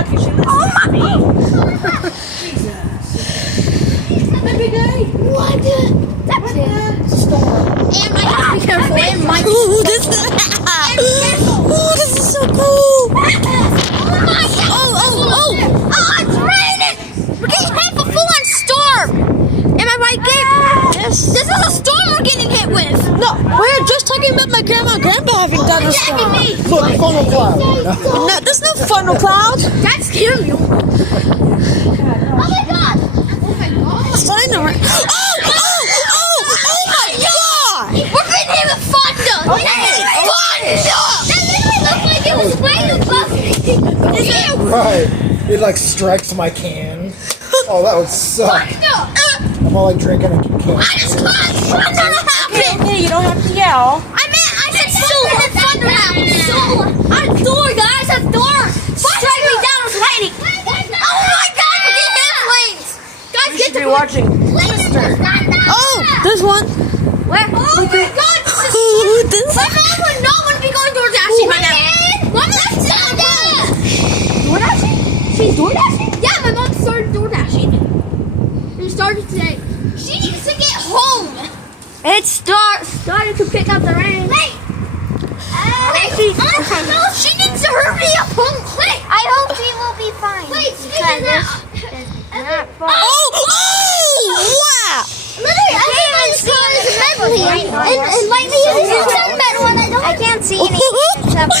lucky she listens to me. Baby guy. What? That's it. Storm. And I have to be careful. And my. Ooh, this is so cool. Oh my God. Oh, it's raining. We're getting hit with a full-on storm. Am I right, Gabe? Yes. This is a storm we're getting hit with. No, we're just talking about my grandma and grandpa having thunderstorm. Look, funnel cloud. No, there's no funnel cloud. That scared me. Oh my God. Oh my God. It's flying around. Oh my God! We're getting hit with thunder. That literally looked like it was raining above me. Right. It like strikes my can. Oh, that would suck. I'm all like drinking a can. I just caused thunder to happen. Okay, you don't have to yell. I said thunder and thunder happened. I'm Thor, guys. I'm Thor. Strike me down. It's raining. Oh my God, we're getting hit with flames. Guys, You get should the be watching Twister. Oh, there's one. Where? Oh my God, this is Ooh, this. my mom would not want to be going door dashing right now. Mom, that's not good. Door dashing? She's door dashing? Yeah, my mom started door dashing. It started today. She needs to get home. It started to pick up the rain. Wait. She needs to hurry up home quick. I hope she will be fine. Wait, speaking of Wow! literally, everybody's car is metal here. And lightning is metal, and I don't. I can't see anything except